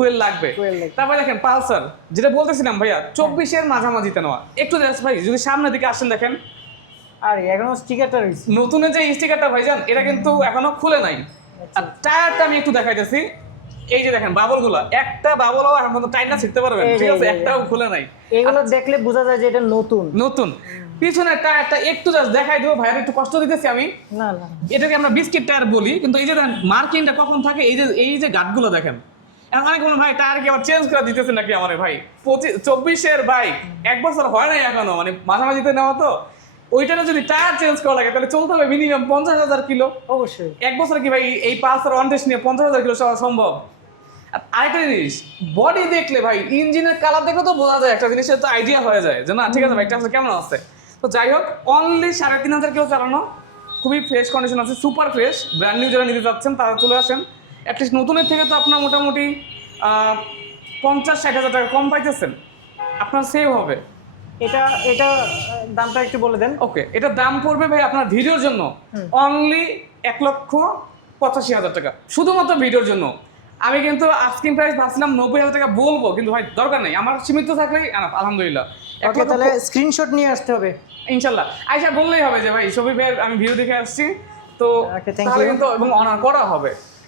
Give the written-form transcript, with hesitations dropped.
Fuel লাগবে। তারপরে দেখেন পালসার, যেটা বলতেছিলাম ভাইয়া 24-এর মাঝামাঝিতে নেওয়া। একটু জাস্ট ভাই যদি সামনের দিকে আসেন দেখেন, আর এখনো স্টিকারটা রয়েছে। নতুনের যে স্টিকারটা ভাইজান এটা কিন্তু এখনো খুলে নাই। আর টায়ারটা আমি একটু দেখাইতেছি, এই যে দেখেন বাবলগুলা, একটা বাবলও এখন পর্যন্ত টাইটটা ছিঁড়তে পারবেন, ঠিক আছে, একটাও খুলে নাই। এগুলো দেখলে বোঝা যায় যে এটা নতুন নতুন পিছনের টায়ারটা একটু জাস্ট দেখাই দেবো ভাইয়ার, একটু কষ্ট দিতেছি আমি। না না এটাকে আমরা বিস্কিট টায়ার বলি, কিন্তু এই যে মার্কিংটা কখন থাকে, এই যে গাঁটগুলো দেখেন। এখন অনেক মনে ভাই টায়ার কি আবার চেঞ্জ করে দিতেছে নাকি আমার ভাই, 24-এর বাইক 1 বছর হয় নাই এখনো, মানে মাঝামাঝিতে নেওয়া তো, ওইটাতে যদি টায়ার চেঞ্জ করা লাগে তাহলে চলতে হবে মিনিমাম 50,000 কিলো। অবশ্যই 1 বছর কি ভাই এই পালসার ওয়ান টেস্ট নিয়ে 50,000 কিলো চলা সম্ভব? আর আরেকটা জিনিস, বডি দেখলে ভাই, ইঞ্জিনের কালার দেখলে তো বোঝা যায়, একটা জিনিসের তো আইডিয়া হয়ে যায় যে না ঠিক আছে বাইকটা আসলে কেমন আছে। তো যাই হোক, অনলি 3,500 কিলো চালানো, খুবই ফ্রেশ কন্ডিশন আছে, সুপার ফ্রেশ। ব্র্যান্ড নিউ যারা নিতে চাচ্ছেন তারা চলে আসেন। অ্যাটলিস্ট নতুনের থেকে তো আপনার মোটামুটি 50-60 হাজার টাকা কম পাইতেছেন, আপনার সেভ হবে। এটা এটা দামটা একটু বলে দেন। ওকে, এটা দাম পড়বে ভাই আপনার ভিডিওর জন্য অনলি 1,85,000 টাকা, শুধুমাত্র ভিডিওর জন্য। আমি কিন্তু আস্কিং প্রাইস ভাবছিলাম 90,000 টাকা বলবো, কিন্তু ভাই দরকার নেই, আমার সীমিত থাকলেই আলহামদুলিল্লাহ। ওকে, তাহলে স্ক্রিনশট নিয়ে আসতে হবে ইনশাল্লাহ আইসা বললেই হবে যে ভাই শফিক ভাইয়ের আমি ভিডিও দেখে আসছি, তো Okay, thank তাহলে you. কিন্তু এবং অনার করা হবে।